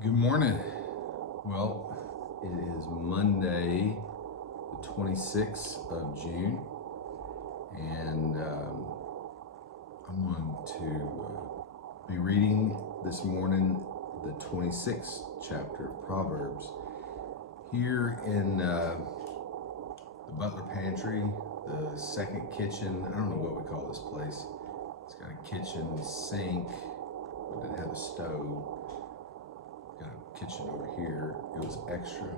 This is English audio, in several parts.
Good morning. Well, it is Monday, the 26th of June, and I'm going to be reading this morning the 26th chapter of Proverbs here in the Butler Pantry, the second kitchen. I don't know what we call this place. It's got a kitchen, sink, but it had a stove. Got a kitchen over here. It was extra.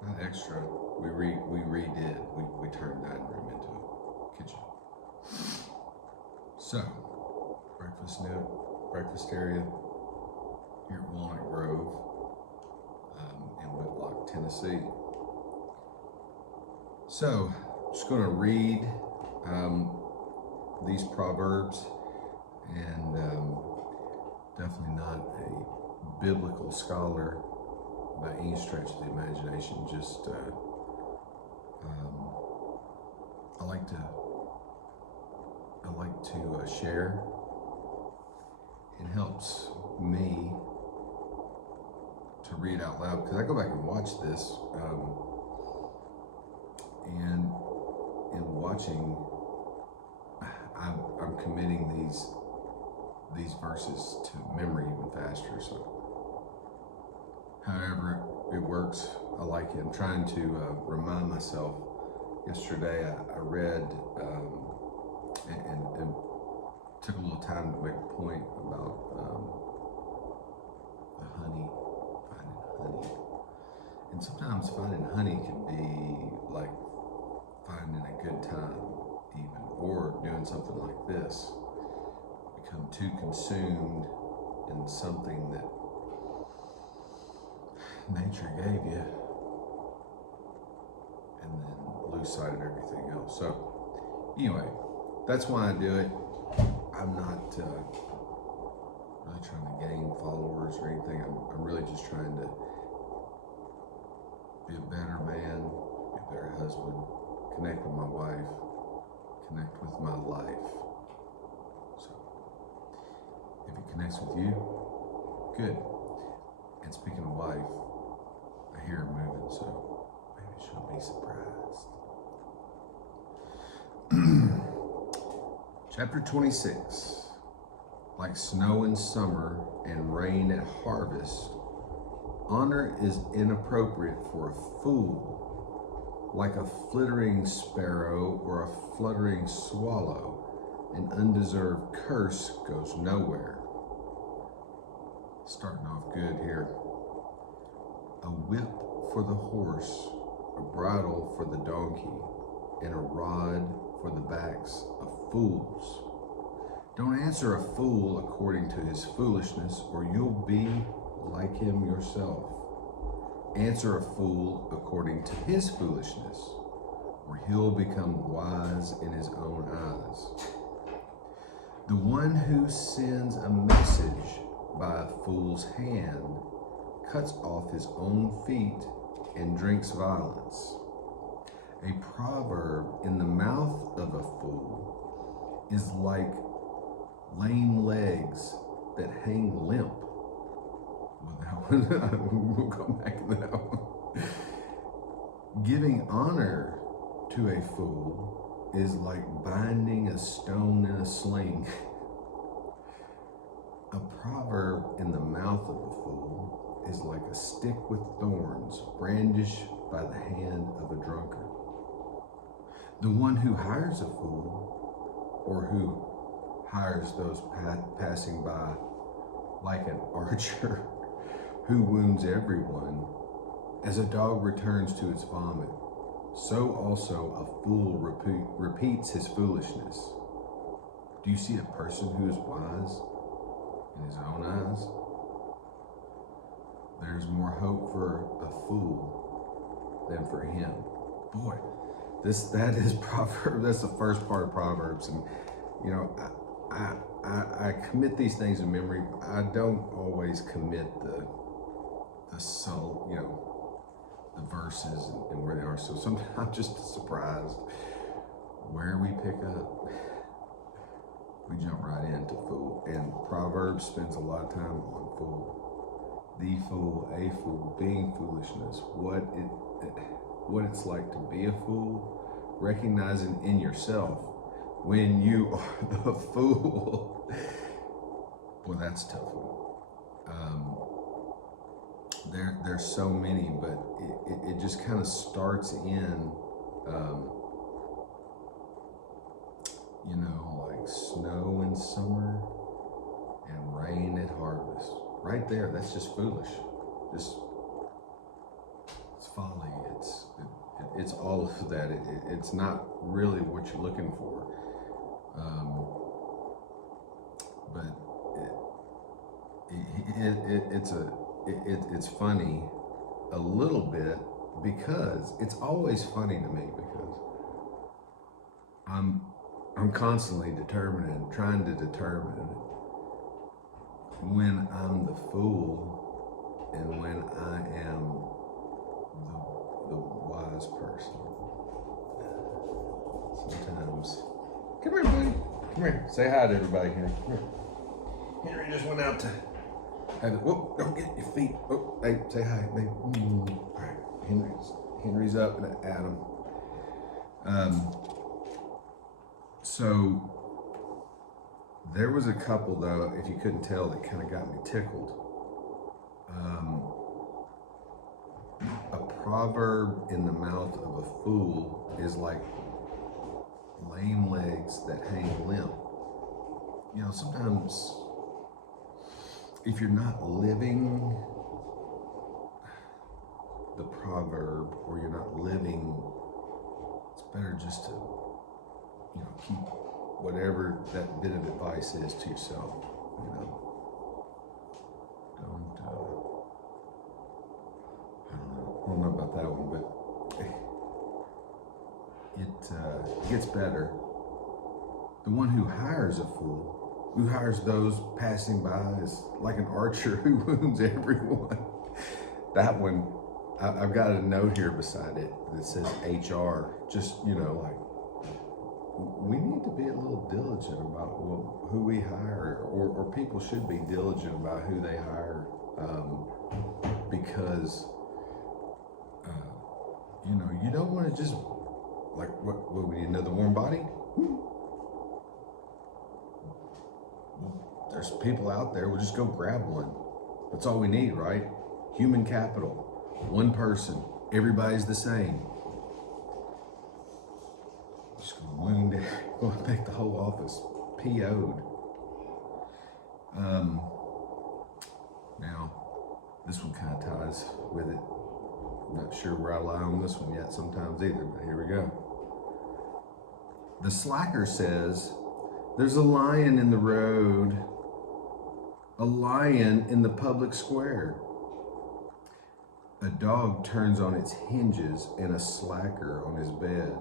Not extra. We redid. We turned dining room into a kitchen. So, breakfast area here at Walnut Grove in Whitlock, Tennessee. So, just going to read these proverbs, and definitely not a biblical scholar by any stretch of the imagination. Just I like to share. It helps me to read out loud because I go back and watch this, and in watching, I'm committing these verses to memory even faster. So however it works, I like it. I'm trying to remind myself. Yesterday I read and took a little time to make a point about finding honey. And sometimes finding honey can be like finding a good time even, or doing something like this. Become too consumed in something that nature gave you and then lose sight of everything else. So anyway, that's why I do it. I'm not really trying to gain followers or anything. I'm really just trying to be a better man, be a better husband, connect with my wife, connect with my life. So if it connects with you, good. And speaking of wife, I hear her moving, so maybe she'll be surprised. Chapter 26. Like snow in summer and rain at harvest, honor is inappropriate for a fool. Like a flittering sparrow or a fluttering swallow, an undeserved curse goes nowhere. Starting off good here. A whip for the horse, a bridle for the donkey, and a rod for the backs of fools. Don't answer a fool according to his foolishness, or you'll be like him yourself. Answer a fool according to his foolishness, or he'll become wise in his own eyes. The one who sends a message by a fool's hand cuts off his own feet and drinks violence. A proverb in the mouth of a fool is like lame legs that hang limp. Well, that one, we'll come back to that one. Giving honor to a fool is like binding a stone in a sling. A proverb in the mouth of a fool is like a stick with thorns brandished by the hand of a drunkard. The one who hires a fool, or who hires those passing by, like an archer who wounds everyone, as a dog returns to its vomit, so also a fool repeats his foolishness. Do you see a person who is wise in his own eyes? There's more hope for a fool than for him. Boy, that is Proverbs. That's the first part of Proverbs, and you know, I commit these things in memory. I don't always commit the subtle, the verses and where they are. So sometimes I'm just surprised where we pick up. We jump right into fool and Proverbs spends a lot of time on fool. The fool, a fool, being foolishness, what it's like to be a fool, recognizing in yourself when you are the fool. Boy, that's a tough one. There's so many, but it just kind of starts in, like snow in summer and rain at harvest. Right there, that's just foolish. It's folly. It's all of that. It's not really what you're looking for. But it's funny a little bit, because it's always funny to me, because I'm constantly trying to determine when I'm the fool and when I am the wise person. Sometimes, come here, buddy. Come here. Say hi to everybody here. Come here. Henry just went out to have it. Whoa, don't get your feet. Oh, hey, say hi, baby. All right, Henry's up and Adam. So there was a couple, though, if you couldn't tell, that kind of got me tickled. A proverb in the mouth of a fool is like lame legs that hang limp. Sometimes if you're not living the proverb, or you're not living, it's better just to, keep whatever that bit of advice is to yourself. Don't, I don't know about that one, but it gets better. The one who hires a fool, who hires those passing by, is like an archer who wounds everyone. That one, I've got a note here beside it that says HR. Just, like, we need to be a little diligent about who we hire, or people should be diligent about who they hire, because, you don't want to just, like, what we need, another warm body? There's people out there, we'll just go grab one. That's all we need, right? Human capital, one person, everybody's the same. Just gonna wound it, gonna make the whole office PO'd. Now, this one kind of ties with it. I'm not sure where I lie on this one yet sometimes either, but here we go. The slacker says, there's a lion in the road, a lion in the public square. A dog turns on its hinges and a slacker on his bed.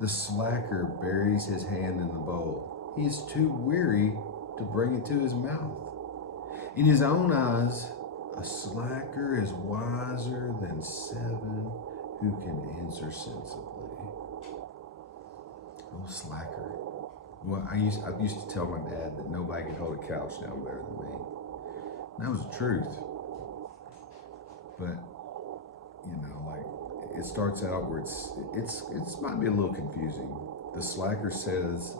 The slacker buries his hand in the bowl. He is too weary to bring it to his mouth. In his own eyes, a slacker is wiser than 7 who can answer sensibly. Oh, slacker. Well, I used to tell my dad that nobody could hold a couch down better than me. And that was the truth. But, like, it starts out where it's might be a little confusing. The slacker says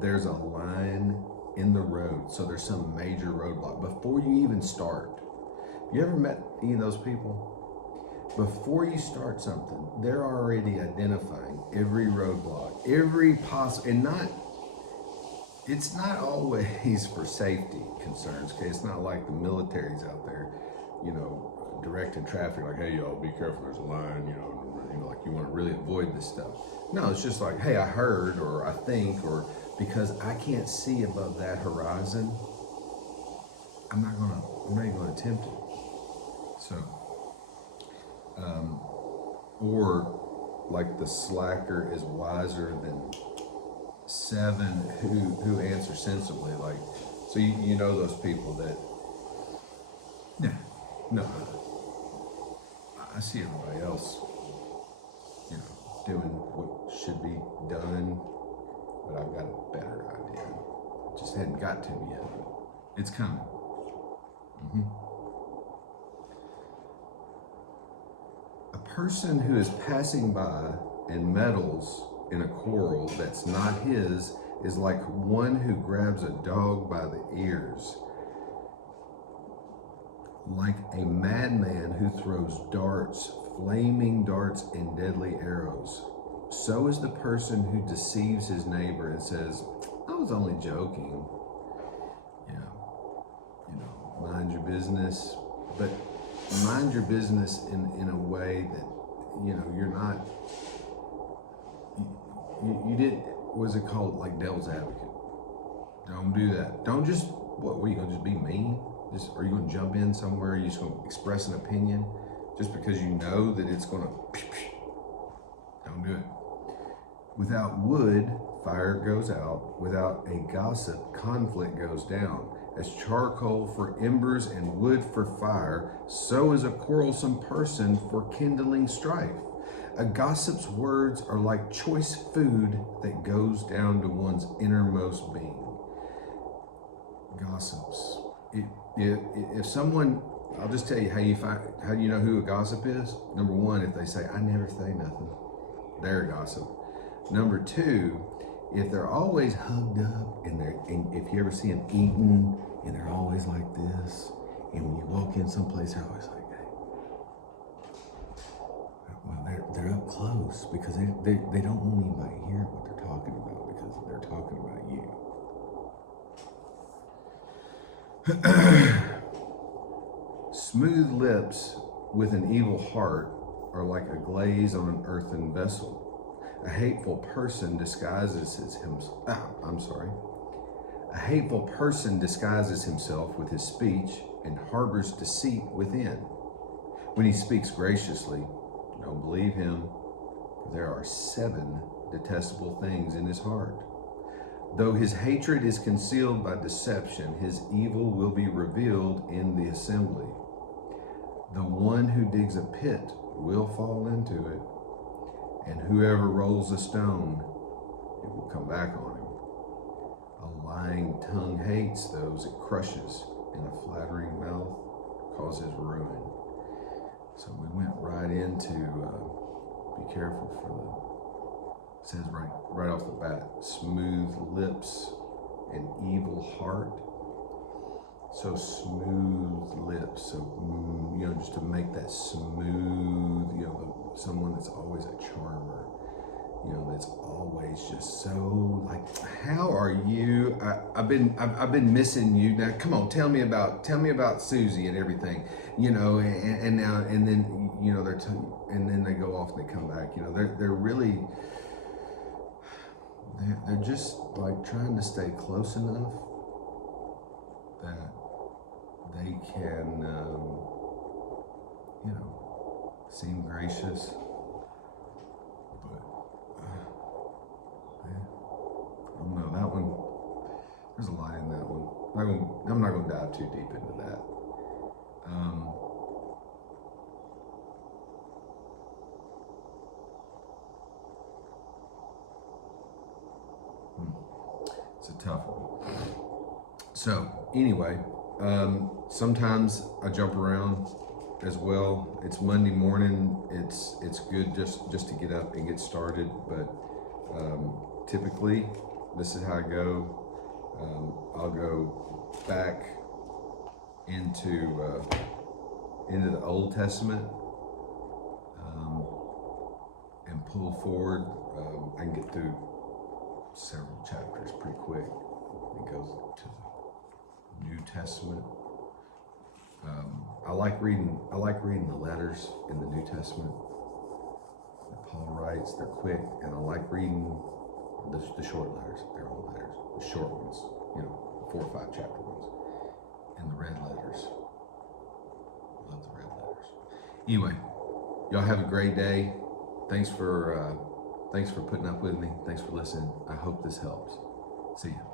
there's a line in the road, so there's some major roadblock before you even start. You ever met any of those people? Before you start something, they're already identifying every roadblock, every possible, and it's not always for safety concerns. Okay, it's not like the military's out there, directing traffic, like, hey, y'all, be careful, there's a line, like you want to really avoid this stuff. No, it's just like, hey, I heard, or I think, or because I can't see above that horizon, I'm not even gonna attempt it. So, or like the slacker is wiser than 7 who answer sensibly. Like, so you know those people that, no, I see everybody else, doing what should be done, but I've got a better idea. just hadn't got to me yet. It's coming. Mm-hmm. A person who is passing by and meddles in a quarrel that's not his is like one who grabs a dog by the ears. Like a madman who throws darts, flaming darts and deadly arrows. So is the person who deceives his neighbor and says, I was only joking. Yeah, mind your business, but mind your business in a way that, you're not, you did, what's it called, like devil's advocate. Don't do that. Don't just, what are you going to just be mean? Are you going to jump in somewhere? Are you just going to express an opinion just because you know that it's going to, don't do it. Without wood, fire goes out. Without a gossip, conflict goes down. As charcoal for embers and wood for fire, so is a quarrelsome person for kindling strife. A gossip's words are like choice food that goes down to one's innermost being. Gossips. If someone, I'll just tell you how do you know who a gossip is? Number one, if they say, I never say nothing, they're a gossip. Number two, if they're always hugged up and if you ever see them eating and they're always like this, and when you walk in someplace, they're always like that. Well, they're up close because they don't want anybody to hear what they're talking about because they're talking about you. Smooth lips with an evil heart are like a glaze on an earthen vessel. A hateful person disguises himself. A hateful person disguises himself with his speech and harbors deceit within. When he speaks graciously, don't believe him. There are 7 detestable things in his heart. Though his hatred is concealed by deception, his evil will be revealed in the assembly. The one who digs a pit will fall into it, and whoever rolls a stone, it will come back on him. A lying tongue hates those it crushes, and a flattering mouth causes ruin. So we went right into be careful for it says right off the bat, smooth lips and evil heart. So smooth lips, so just to make that smooth, someone that's always a charmer, that's always just so like, how are you? I've been missing you. Now come on, tell me about Susie and everything, and now and then and then they go off and they come back. They're really they're just like trying to stay close enough that they can, seem gracious, but I don't know, that one, there's a lot in that one. I'm not going to dive too deep into that. It's a tough one. So anyway, sometimes I jump around as well. It's Monday morning. It's good just to get up and get started. But typically, this is how I go. I'll go back into the Old Testament and pull forward. I can get through several chapters pretty quick. It goes to the New Testament. I like reading the letters in the New Testament that Paul writes. They're quick, and I like reading the short letters. They're all letters, the short ones, the 4 or 5 chapter ones, and the red letters. Love the red letters. Anyway, y'all have a great day. Thanks for putting up with me. Thanks for listening. I hope this helps. See ya.